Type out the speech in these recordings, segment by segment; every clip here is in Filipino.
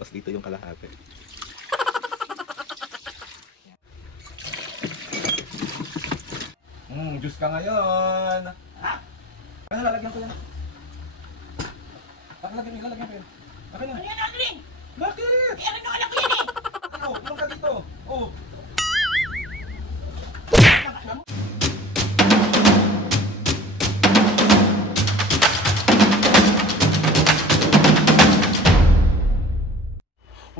Tapos dito yung kalahati. Juice ka ngayon. Ha? Ano, lalagyan ko yan. Lalagyan ko yan. Akin na. Ano yan, Agling? Bakit? Eh, akin na anak ko yan eh. Oh, ilang ka dito. Oh.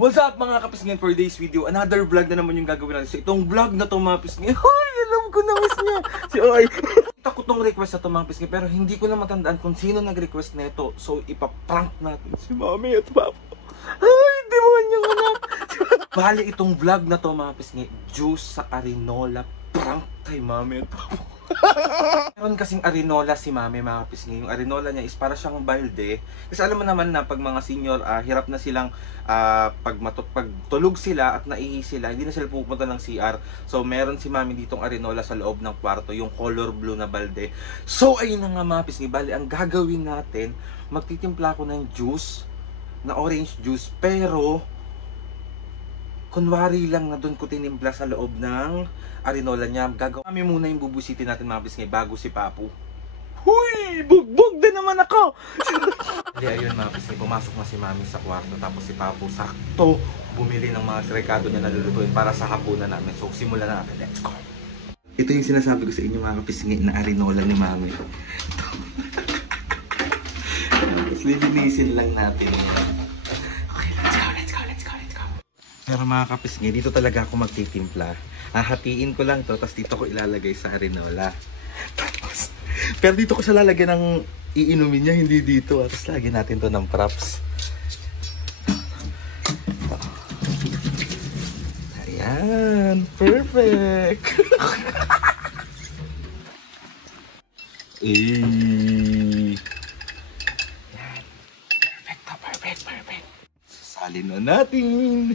What's up mga kapisngin, for today's video, another vlog na naman yung gagawin natin. So itong vlog na to mga pisngin, ay alam ko na miss niya. Si Oy. Kita ko tong request na to mga pisngin, pero hindi ko na matandaan kung sino nag-request na ito. So ipaprank natin si Mami at Papa. Ay, demonyong anak. Bali itong vlog na to mga pisngin, juice sa Arinola prank kay Mami at Papa. Meron kasing Arinola si Mami mga kapisngi. Yung Arinola niya is para siyang balde. Kasi alam mo naman na pag mga senior, hirap na silang pag tulog sila at naihi sila, hindi na sila pupunta ng CR. So meron si Mami ditong Arinola sa loob ng kwarto, yung color blue na balde. So ayun na nga mga kapisngi. Bali ang gagawin natin, magtitimpla ko ng juice, na orange juice, pero kunwari lang na doon ko tinimpla sa loob ng Arinola niya. Gagawin kami muna yung bubusitin natin mga pisngay bago si Papu. Huy! Bugbog din naman ako! Hindi, ayun mga pisngay, pumasok na si Mami sa kwarto. Tapos si Papu sakto bumili ng mga rekado niya na lulutuin para sa hapunan namin. So simulan na natin. Let's go! Ito yung sinasabi ko sa inyo mga kapisngay na Arinola ni Mami. Tapos lilinisin lang natin. Pero mga kapisngay, dito talaga ako magtitimpla. Hahatiin ko lang to, tapos dito ko ilalagay sa Arinola. Tapos, pero dito ko siya lalagyan ng iinumin niya, hindi dito. Tapos lagyan natin to ng props. Ayan, perfect! Ayan. Perfect. Sasalin na natin.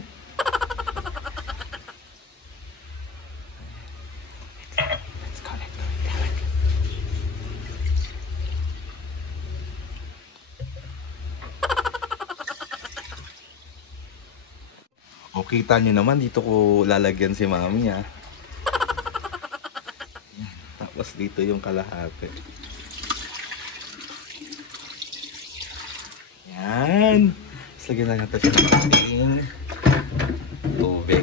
O, kita nyo naman, dito ko lalagyan si Mami ha. Tapos dito yung kalahati. Yan. Tapos lagyan lang natin sa ating tubig.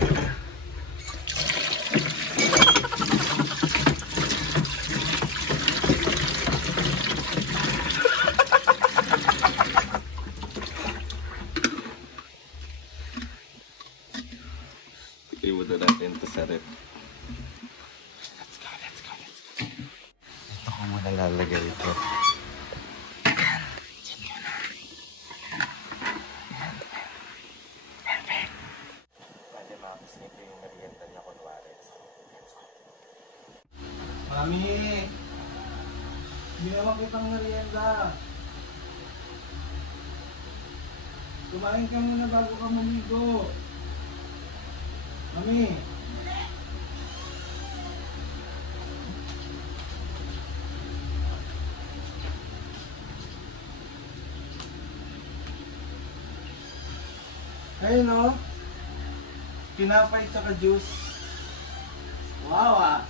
Iwan natin ito sa rep. Let's go. Ito ko muna lalagay ito. Diyan muna. Perfect. Pwede makasnip yung merienda niya kunwari. So, let's go. Mami! Ginawa kitang merienda. Kumain ka muna bago ka maligo. Mami! Ayun o! Pinapay tsaka juice. Wow ah!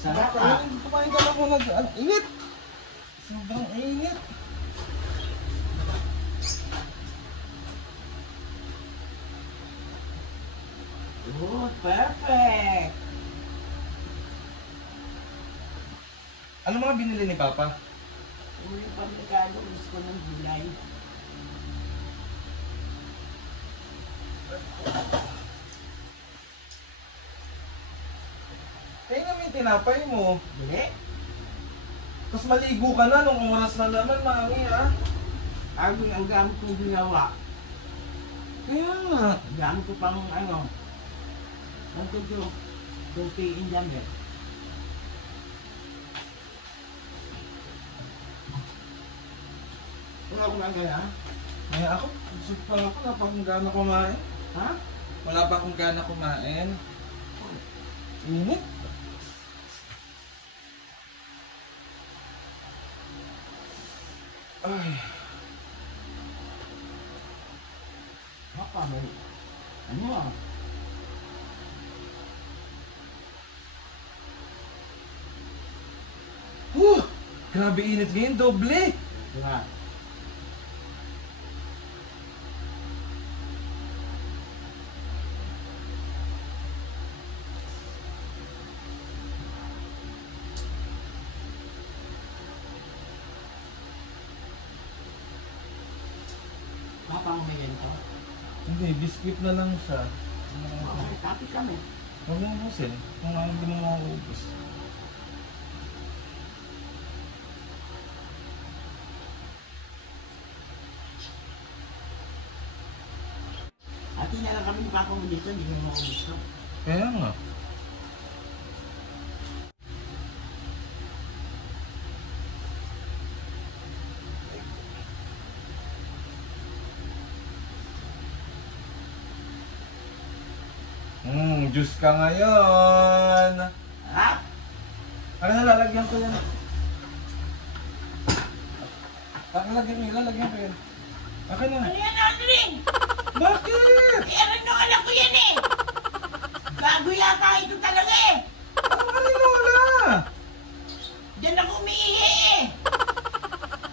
Sarap ah! Kumain ka lang muna. Init! Sobrang init! Good, perfect! Ano mga binili ni Papa? Yung pamikado, gusto ko ng gulay. Kaya nga may tinapay mo. Bili? Tapos maligo ka na nung oras na naman, Mami ha? Agong ang gamit kong ginawa. Kaya nga. Gamit ko pang ano. Ang tudyo. Tutiin dyan yan. Wala akong nagaya, ha? Kaya ako, busog pa ako. Wala pa akong gana kumain. Ha? Wala pa akong gana kumain. Init. Ay. Papa, may... Ano ah? Grabe init ngayon, doble. Diba? Papa, may ganito. Hindi, biscuit na lang siya. Okay, tapi kami. Huwag mo musin. Kung ano hindi mo mauubos. Ati na lang kami mukha ko dito, hindi ko naman ako gusto. Kaya nga. Juice ka ngayon. Ha? Ano na, lalagyan ko yan. Lalagyan ko yan. Akin na. Ano yan, Aldrin? Bakit? Eh, alam nyo, alam ko yan eh! Bago yata ito talaga eh! Ano wala? Diyan ako umiihi eh!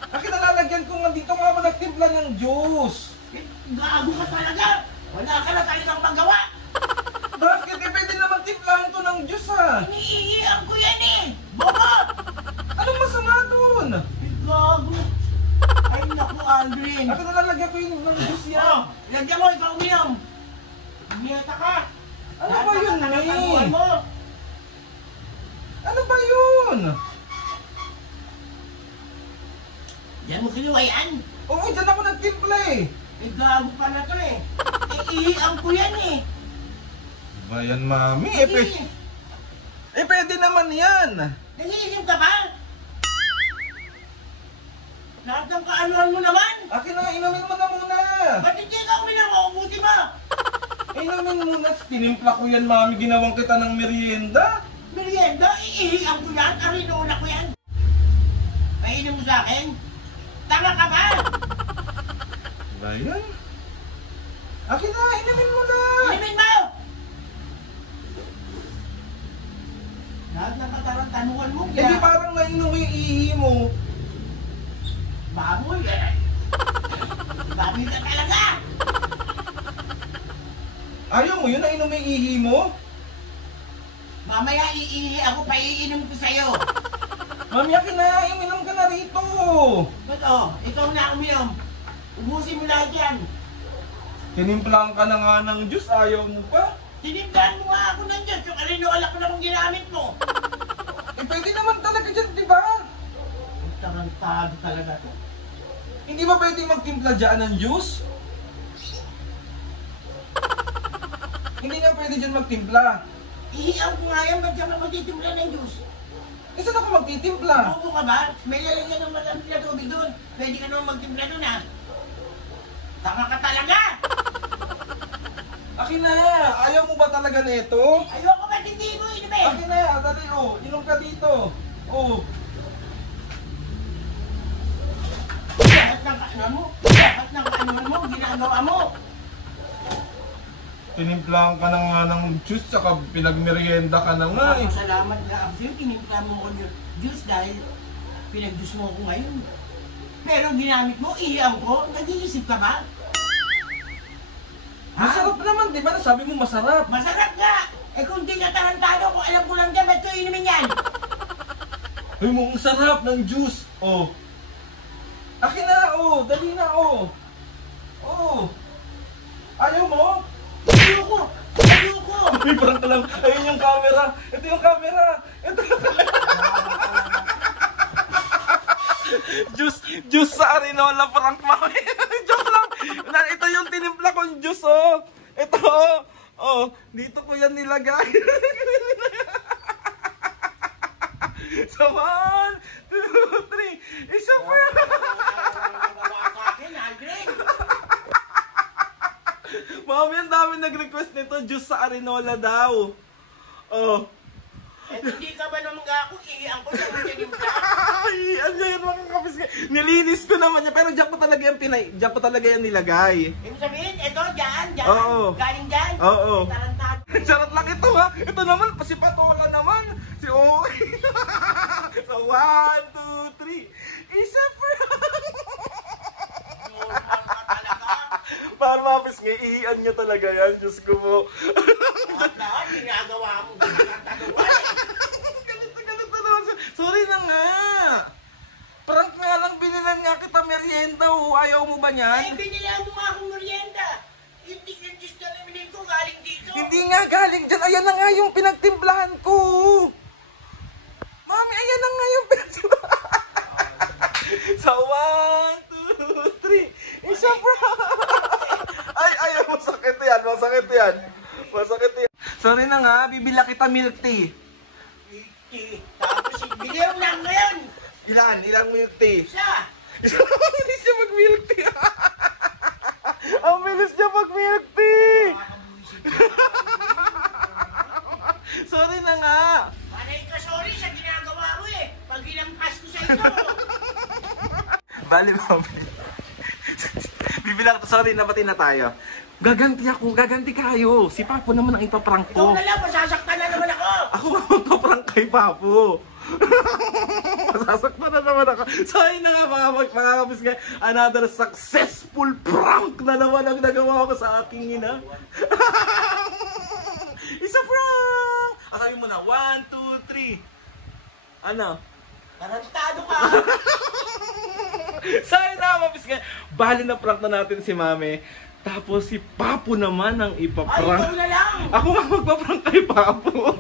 Akin na, lalagyan ko nga dito nga ako nagtimpla ng juice. Gago ka talaga! Wala ka na talagang magawa! Bakit? Eh, pwede na magtimplahan to ng juice ha. Iniihian ko yan eh! Bobo! Anong masama dun? Gago! Ay naku, Aldrin! Akin na, lalagyan ko yung ng juice yan. Oh, lagyan mo, ikaw uminom! Niyata ka! Ano ba yun, May? May? Ano ba yun? Diyan mo kinuha yan! Oo, dyan ako nagtimpla eh. Eh, gago pa na to eh! Eh, ihian ko yan eh! Ba yan, mami? Pwede naman yan. Nangiisim ka ba? Lahat ng kaanuhan mo naman! Akin na, inumin mo na muna. Ba't hindi ka uminom? Maubuti mo! Inumin muna. Tinimpla ko yan, mami. Ginawang kita ng merienda. Merienda, iihian ko yan! Arinola ko yan! Painom mo sa akin? Tama ka ba? Ba yan? Akin na, inumin mo na. Inumin mo! Lahat ng katarantanuhan mo, Eh di parang nainom yung ihi mo. baboy eh! Baboy ka talaga! Ayaw mo yun, nainom yung ihi mo? Mamaya iihi ako, paiinom ko sa'yo! Mami, akin na, inom ka na rito. Ba't oh, ikaw na uminom? Ubusin mo lahat yan! Tinimplang ka na nga ng juice, ayaw mo pa? Tinimplahan mo nga ako ng Diyos, yung arinola ko namang ginamit mo! Eh pwede naman talaga dyan, di ba? Tarantado talaga to. Hindi ba pwede magtimpla dyan ng juice? Hindi nga pwede dyan magtimpla. Ihiyaw ko nga yan, ba't ka magtitimpla ng Diyos? Eh saan ako magtitimpla? Bobo ka ba? May lalagyan ng malamig na tubig doon. Pwede ka naman magtimpla doon ha. Tama ka talaga! Akin na, ayaw mo ba talaga na ito? Ayoko ba't hindi mo inumin? Akin na, dali oh, inom ka dito. Oh, Lahat ng kaano mo, lahat ng kaano mo, ginagawa mo. tinimplahan ka na nga ng juice, tsaka pinagmerienda ka na nga eh. Salamat nga ako sa'yo, tinimpla mo ko yung juice dahil pinag-juice mo ako ngayon. Pero ginamit mo, ihiyaw ko, nag-iisip ka ba? Masarap naman, di ba? Sabi mo masarap. Masarap nga! Eh kung di ka tarantado, kung alam ko lang dyan, ba't ko inumin yan? Ay mo, ang sarap ng juice. Oh. Akin na, oh. Dali na, oh. Oh. Ayaw mo? Ayoko! Ayoko! Uy, parang ka lang. Ayun yung camera. Ito yung camera. Ito yung juice sa Arinola, prank mami. Joke lang. Ito yung tinimpla kong juice, oh. Ito, oh. Oh, dito ko yan nilagay. So, 1, 2, 3. Isa pa. Mami, ang dami nag-request nito. Juice sa Arinola daw. Oh. Eh, hindi ka ba naman ako, iiyan ko sa tinimpla. Ay, ano yun mga kapisngi? Nilinis ko naman yan, pero diyan ko talaga yan nilagay. Ibig sabihin, ito, dyan, Oo. galing dyan. Oo. Tarantado. Charot lang ito ha. Ito naman, pasipatola naman. Si Oy. So, 1, 2, 3. Isa prank. Normal ka talaga. Para mapis nga, iiyan niya talaga yan. Diyos ko mo. Lahat, ginagawa mo. Ginagawa Ganito naman. Sorry na nga. Prank nga lang, binilan nga kita merienda. Ayaw mo ba Eh, niyan? binilang mo nga akong merienda. Yung tikirjis na nabilin ko galing dito. Hindi nga galing dyan. Ayan na nga yung pinagtimplahan ko. Mami, ayan na nga yung pinagtimplahan. So, 1, 2, 3. Isa prank. Ay, masakit yan. Masakit yan. Sorry na nga, bibila kita milk tea. Tapos, binilang lang ngayon. Ilang milk tea? Isa. Ang bilis niya mag milk tea. Ang bilis niya mag milk tea. Sorry na nga. Panay ka sorry sa ginagawa mo eh. Pag hinampas ko sa ito. Bali, mami. Bibilang to, sorry, nabatin na tayo. Gaganti kayo. Si Papo naman ang ipaprank Ikaw ko. na lang, masasaktan na naman ako. Ako magpaprank kay Papo. Masasaktan na naman ako. So, ayun na nga mga kapis nga. Another successful prank na naman ang nagawa ko sa aking ina. Isa prank! Sabi mo na, 1, 2, 3. Ano? Tarantado ka. So, ayun na mga kapis nga. Bali na prank na natin si Mami. Tapos si Papo naman ang Ay, ipaprank. ikaw na lang. Ako nga magpaprank kay Papo.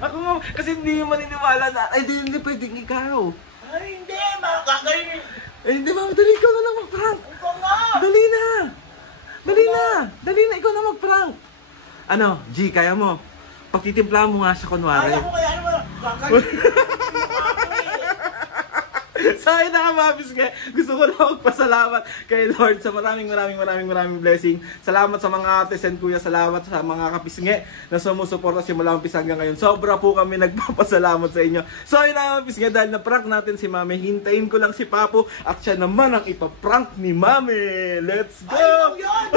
Ako nga, kasi hindi mo maniniwala na, ay, hindi pwedeng ikaw. Ay, hindi. Makakagaling. Eh, hindi ba, dali ikaw na lang mag-prank. Ikaw nga. Dali na, ikaw na mag-prank. Ano, G, kaya mo? Pagtitimplahan mo nga siya kunwari. Kaya ko kaya naman. Gagaling. So, ayun na nga, Mapis nga. Gusto ko na magpasalamat kay Lord sa maraming blessing. Salamat sa mga ates and kuya. Salamat sa mga kapisnge na sumusuporta simula umpisa hanggang ngayon. Sobra po kami nagpapasalamat sa inyo. So, ayun na, Mapis nga, dahil na-prank natin si Mami, hintayin ko lang si Papo at siya naman ang ipaprank ni Mami. Let's go! Ay, ikaw yun.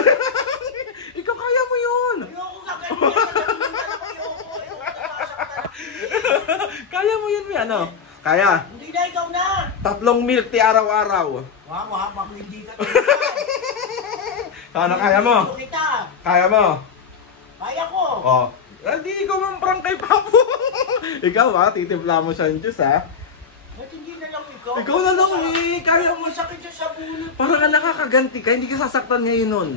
Ikaw kaya mo yun! Ayoko gagaling. Ayoko. Kaya mo yun, may ano? Kaya. Hindi na, ikaw na. 3 milk tea araw-araw. Wow, baka hindi ka Sana kaya mo? Kita. Kaya mo? Kaya ko. Oh. Hindi ikaw mamprang kay Papo. Ikaw ha, titimpla mo siya ng juice ha. Ba't hindi na lang ikaw? Ikaw na lang eh, kaya mo. Masakit siya sa bunot. Parang ka nakakaganti ka, hindi ka sasaktan ngayon nun.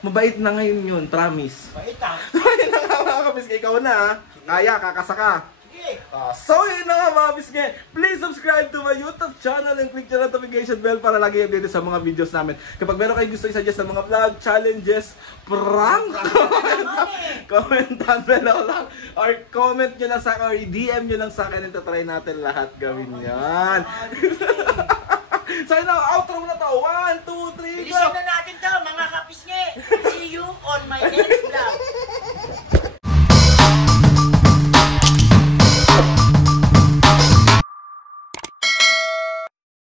Mabait na ngayon yun, promise. Bait ah. Ayun na nga mga kapiske, ikaw na ha. Kaya, kakasaka. Sige. So yun na nga mga kapiske, please subscribe to my YouTube channel and click the notification bell para lagi updated sa mga videos namin. Kapag meron kayo gusto i-suggest ng mga vlog, challenges, prank, comment down below lang. Or comment nyo lang sa akin, or DM nyo lang sa akin and try natin lahat gawin yan. So yun na, outro na to. 1, 2, 3, go! Bilisan na natin to, mga kapisnge. See you on my next